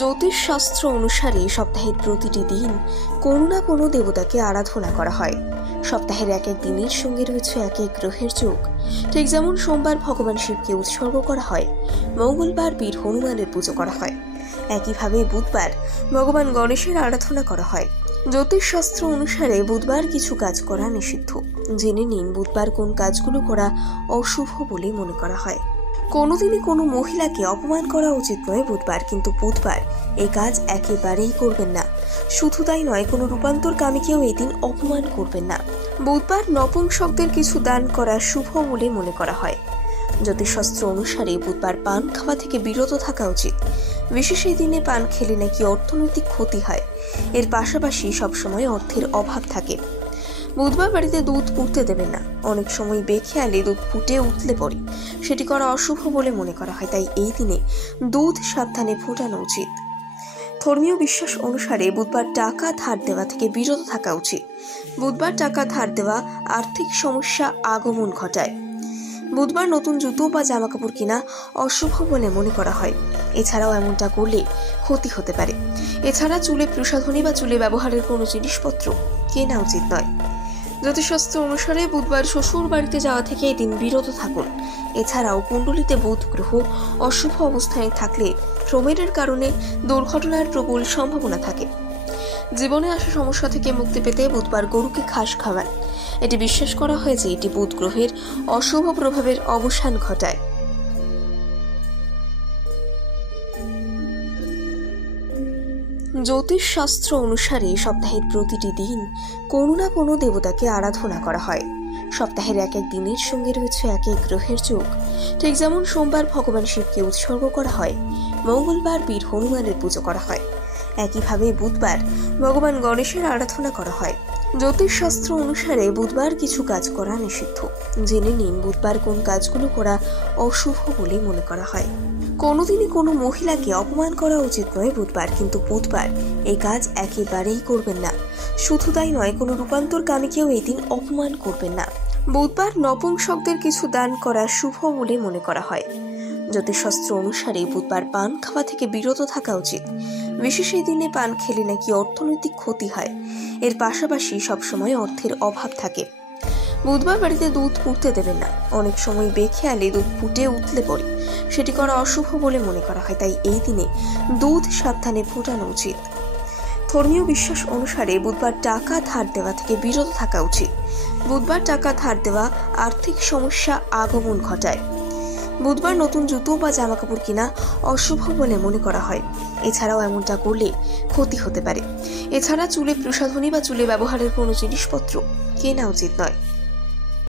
জ্যোতিষ শাস্ত্র অনুসারে সপ্তাহের প্রতিটি দিন কোনো না কোনো দেবতাকে আরাধনা করা হয়। সপ্তাহের এক এক দিনের সঙ্গে রয়েছে এক এক গ্রহের যোগ। ঠিক যেমন সোমবার ভগবান শিবকে উৎসর্গ করা হয়, মঙ্গলবার বীর হনুমানের পুজো করা হয়, একইভাবে বুধবার ভগবান গণেশের আরাধনা করা হয়। জ্যোতিষশাস্ত্র অনুসারে বুধবার কিছু কাজ করা নিষিদ্ধ। জেনে নিন বুধবার কোন কাজগুলো করা অশুভ বলে মনে করা হয়। কোনোদিনই কোনো মহিলাকে অপমান করা উচিত নয় বুধবার, কিন্তু বুধবার এই কাজ একেবারেই করবেন না। শুধু তাই নয়, কোনো রূপান্তরকামীকেও এই দিন অপমান করবেন না। বুধবার নপুংসকদের কিছু দান করা শুভ বলে মনে করা হয়। জ্যোতিষশাস্ত্র অনুসারে বুধবার পান খাওয়া থেকে বিরত থাকা উচিত। বিশেষ এই দিনে পান খেলে নাকি অর্থনৈতিক ক্ষতি হয়। এর পাশাপাশি সবসময় অর্থের অভাব থাকে। বুধবার বাড়িতে দুধ ফুটতে দেবেন না। অনেক সময় বেখেয়ালে দুধ ফুটে উঠলে পড়ে সেটি করা অশুভ বলে মনে করা হয়, তাই এই দিনে দুধ সাবধানে ফোটানো উচিত। ধর্মীয় বিশ্বাস অনুসারে বুধবার টাকা ধার দেওয়া থেকে বিরত থাকা উচিত। বুধবার টাকা ধার দেওয়া আর্থিক সমস্যা আগমন ঘটায়। বুধবার নতুন জুতো বা জামা কাপড় কিনা অশুভ বলে মনে করা হয়। এছাড়াও এমনটা করলে ক্ষতি হতে পারে। এছাড়া চুলে প্রসাধনী বা চুলে ব্যবহারের কোনো জিনিসপত্র কেনা উচিত নয়। জ্যোতিষশাস্ত্র অনুসারে বুধবার শ্বশুর বাড়িতে যাওয়া থেকে এই দিন বিরত থাকুন। এছাড়াও কুণ্ডলিতে বুধ গ্রহ অশুভ অবস্থায় থাকলে ভ্রমণের কারণে দুর্ঘটনার প্রবল সম্ভাবনা থাকে। জীবনে আসা সমস্যা থেকে মুক্তি পেতে বুধবার গরুকে ঘাস খাওয়ান। এটি বিশ্বাস করা হয় যে এটি বুধ গ্রহের অশুভ প্রভাবের অবসান ঘটায়। জ্যোতিষ শাস্ত্র অনুসারে সপ্তাহের প্রতিটি দিন কোনো না কোনো দেবতাকে আরাধনা করা হয়। সপ্তাহের এক এক দিনের সঙ্গে রয়েছে এক এক গ্রহের যোগ। ঠিক যেমন সোমবার ভগবান শিবকে উৎসর্গ করা হয়, মঙ্গলবার বীর হনুমানের পুজো করা হয়, একইভাবে বুধবার ভগবান গণেশের আরাধনা করা হয়। জ্যোতিষশাস্ত্র অনুসারে বুধবার কিছু কাজ করা নিষিদ্ধ। জেনে নিন বুধবার কোন কাজগুলো করা অশুভ বলে মনে করা হয়। কোনোদিনই কোনো মহিলাকে অপমান করা উচিত নয় বুধবার, কিন্তু বুধবার এই কাজ একেবারেই করবেন না। শুধু তাই নয়, কোনো রূপান্তরকামীকেও এই দিন অপমান করবেন না। বুধবার নপুংসকদের কিছু দান করা শুভ বলে মনে করা হয়। জ্যোতিষশাস্ত্র অনুসারে বুধবার পান খাওয়া থেকে বিরত থাকা উচিত। বিশেষ এই দিনে পান খেলে নাকি অর্থনৈতিক ক্ষতি হয়। এর পাশাপাশি সবসময় অর্থের অভাব থাকে। বুধবার বাড়িতে দুধ ফুটতে দেবেন না। অনেক সময় বেখেয়ালে দুধ ফুটে উঠলে পড়ে সেটি করা অশুভ বলে মনে করা হয়, তাই এই দিনে দুধ সাবধানে ফোটানো উচিত। ধর্মীয় বিশ্বাস অনুসারে বুধবার টাকা ধার দেওয়া থেকে বিরত থাকা উচিত। বুধবার টাকা ধার দেওয়া আর্থিক সমস্যা আগমন ঘটায়। বুধবার নতুন জুতো বা জামা কাপড় কিনা অশুভ বলে মনে করা হয়। এছাড়াও এমনটা করলে ক্ষতি হতে পারে। এছাড়া চুলে প্রসাধনী বা চুলে ব্যবহারের কোনো জিনিসপত্র কেনা উচিত নয়।